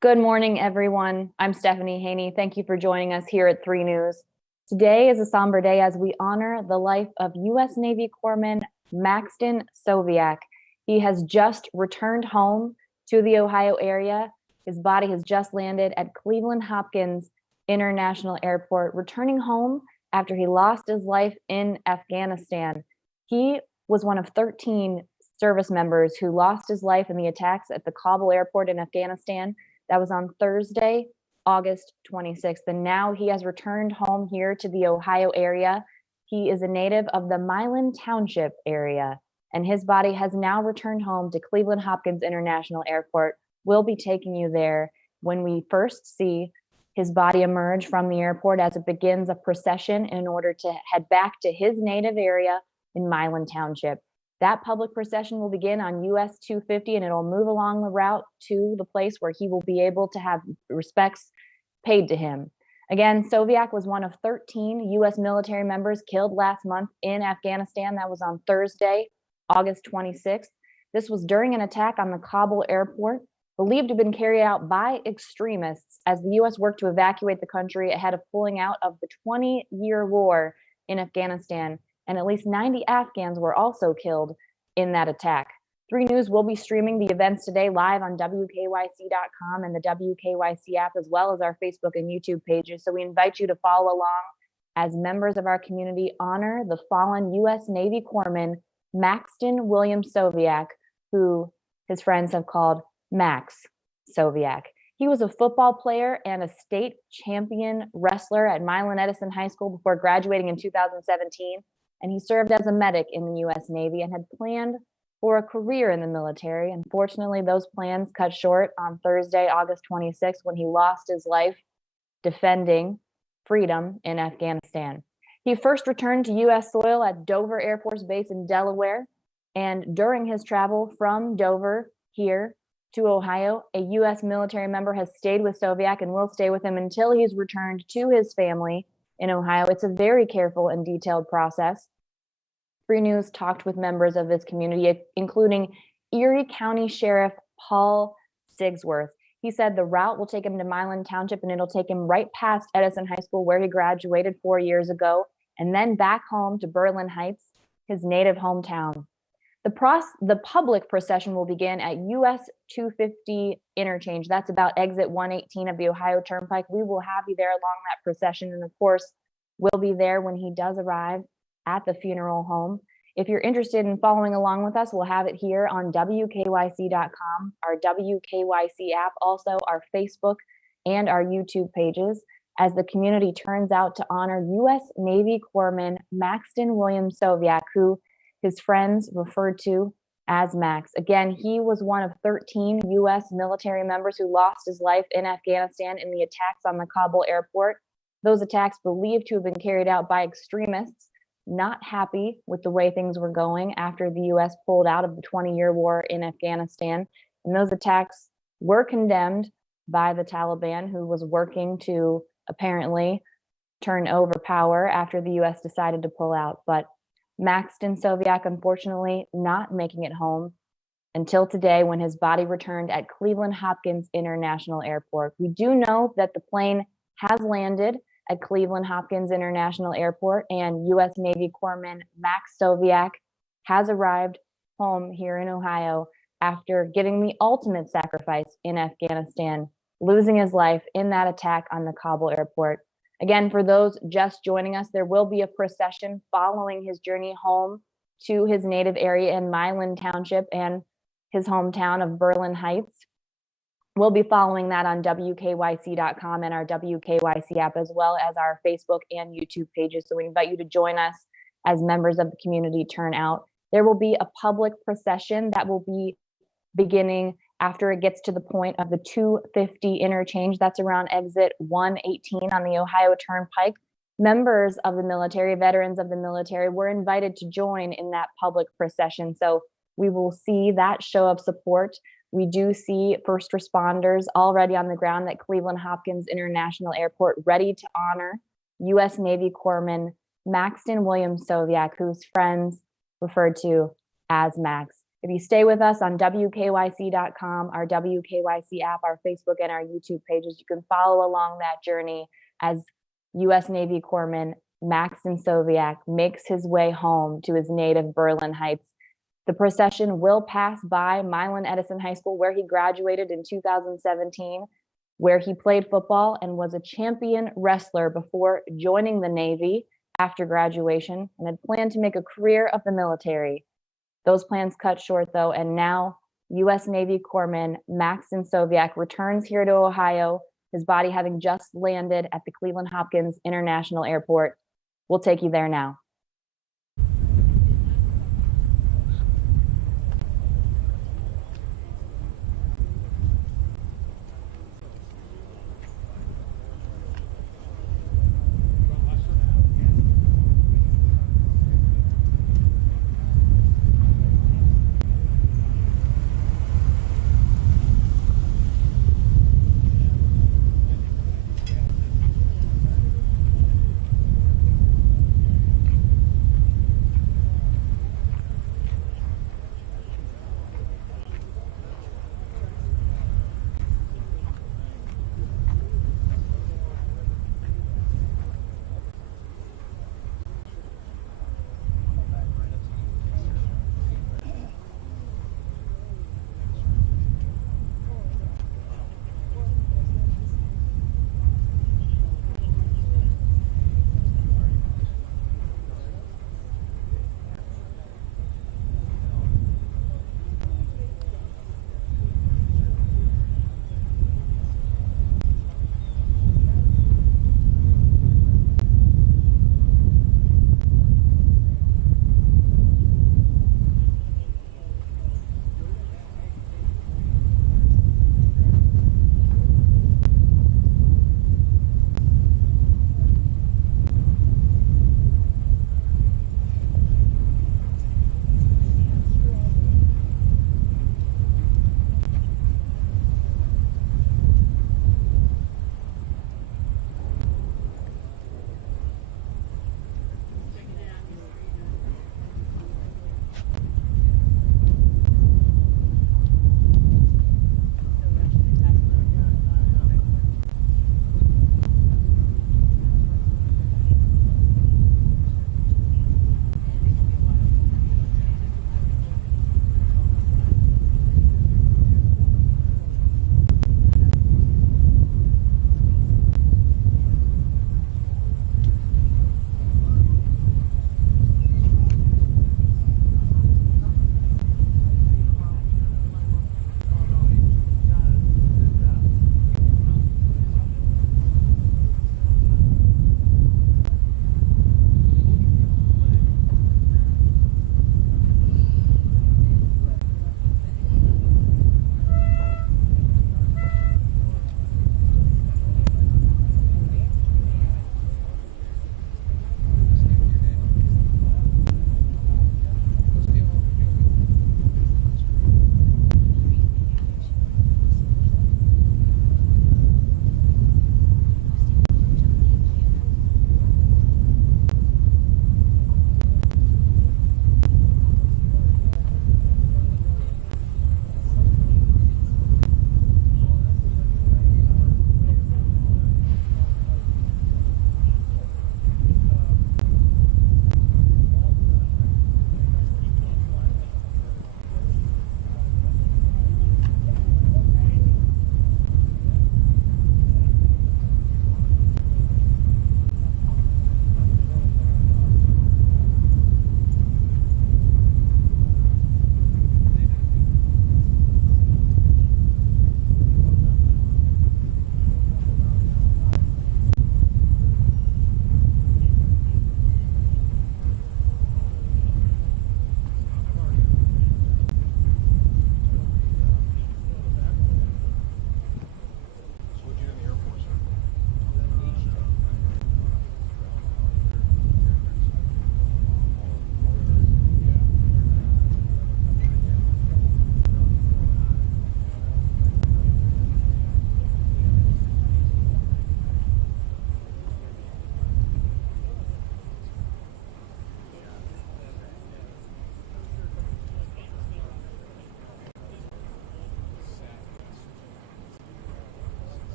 Good morning, everyone. I'm Stephanie Haney. Thank you for joining us here at 3 News. Today is a somber day as we honor the life of U.S. Navy Corpsman Maxton Soviak. He has just returned home to the Ohio area. His body has just landed at Cleveland Hopkins International Airport, returning home after he lost his life in Afghanistan. He was one of 13 service members who lost his life in the attacks at the Kabul airport in Afghanistan. That was on Thursday, August 26th. And now he has returned home here to the Ohio area. He is a native of the Milan Township area, and his body has now returned home to Cleveland Hopkins International Airport. We'll be taking you there when we first see his body emerge from the airport as it begins a procession in order to head back to his native area in Milan Township. That public procession will begin on US 250 and it'll move along the route to the place where he will be able to have respects paid to him. Again, Soviak was one of 13 US military members killed last month in Afghanistan. That was on Thursday, August 26th. This was during an attack on the Kabul airport, believed to have been carried out by extremists as the US worked to evacuate the country ahead of pulling out of the 20-year war in Afghanistan. And at least 90 Afghans were also killed in that attack. 3 News will be streaming the events today live on WKYC.com and the WKYC app, as well as our Facebook and YouTube pages. So we invite you to follow along as members of our community honor the fallen U.S. Navy Corpsman Maxton William Soviak, who his friends have called Max Soviak. He was a football player and a state champion wrestler at Milan Edison High School before graduating in 2017. And he served as a medic in the U.S. Navy and had planned for a career in the military. Unfortunately, those plans cut short on Thursday, August 26th, when he lost his life defending freedom in Afghanistan. He first returned to U.S. soil at Dover Air Force Base in Delaware, and during his travel from Dover here to Ohio, a U.S. military member has stayed with Soviak and will stay with him until he's returned to his family in Ohio. It's a very careful and detailed process. 3 News talked with members of his community, including Erie County Sheriff Paul Sigsworth. He said the route will take him to Milan Township and it'll take him right past Edison High School, where he graduated 4 years ago, and then back home to Berlin Heights, his native hometown. The public procession will begin at US 250 interchange. That's about exit 118 of the Ohio Turnpike. We will have you there along that procession. And of course, we'll be there when he does arrive at the funeral home. If you're interested in following along with us, we'll have it here on WKYC.com, our WKYC app, also our Facebook and our YouTube pages, as the community turns out to honor U.S. Navy Corpsman Maxton William Soviak, who his friends referred to as Max. Again, he was one of 13 U.S. military members who lost his life in Afghanistan in the attacks on the Kabul airport. Those attacks believed to have been carried out by extremists not happy with the way things were going after the U.S. pulled out of the 20-year war in Afghanistan. And those attacks were condemned by the Taliban, who was working to apparently turn over power after the U.S. decided to pull out. But Maxton Soviak, unfortunately, not making it home until today, when his body returned at Cleveland Hopkins International Airport. We do know that the plane has landed at Cleveland Hopkins International Airport, and U.S. Navy Corpsman Max Soviak has arrived home here in Ohio after giving the ultimate sacrifice in Afghanistan, losing his life in that attack on the Kabul airport. Again, for those just joining us, there will be a procession following his journey home to his native area in Milan Township and his hometown of Berlin Heights. We'll be following that on WKYC.com and our WKYC app, as well as our Facebook and YouTube pages. So we invite you to join us as members of the community turn out. There will be a public procession that will be beginning after it gets to the point of the 250 interchange. That's around exit 118 on the Ohio Turnpike. Members of the military, veterans of the military, were invited to join in that public procession. So we will see that show of support. We do see first responders already on the ground at Cleveland Hopkins International Airport, ready to honor U.S. Navy Corpsman Maxton William Soviak, whose friends referred to as Max. If you stay with us on WKYC.com, our WKYC app, our Facebook, and our YouTube pages, you can follow along that journey as U.S. Navy Corpsman Maxton Soviak makes his way home to his native Berlin Heights. The procession will pass by Milan Edison High School, where he graduated in 2017, where he played football and was a champion wrestler before joining the Navy after graduation, and had planned to make a career of the military. Those plans cut short, though, and now U.S. Navy Corpsman Maxton Soviak returns here to Ohio, his body having just landed at the Cleveland Hopkins International Airport. We'll take you there now.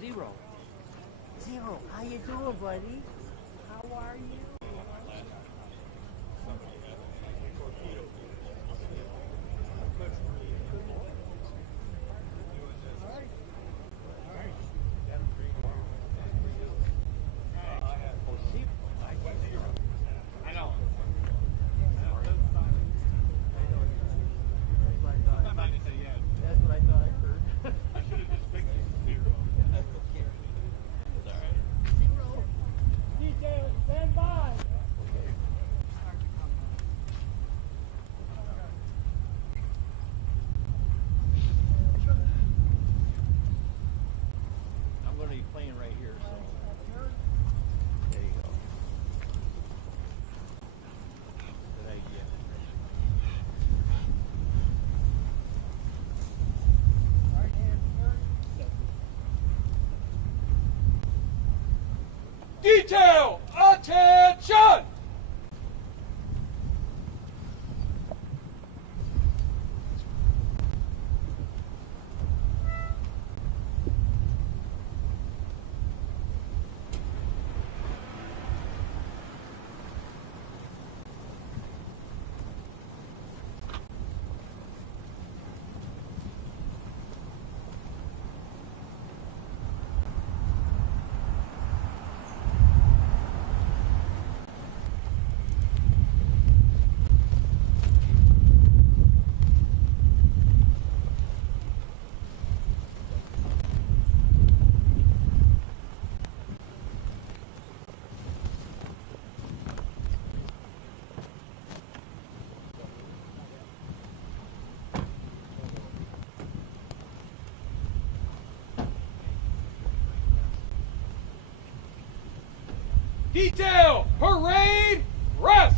Zero. Zero. How you doing, buddy? How are you? Detail, attention! Detail, parade, rest!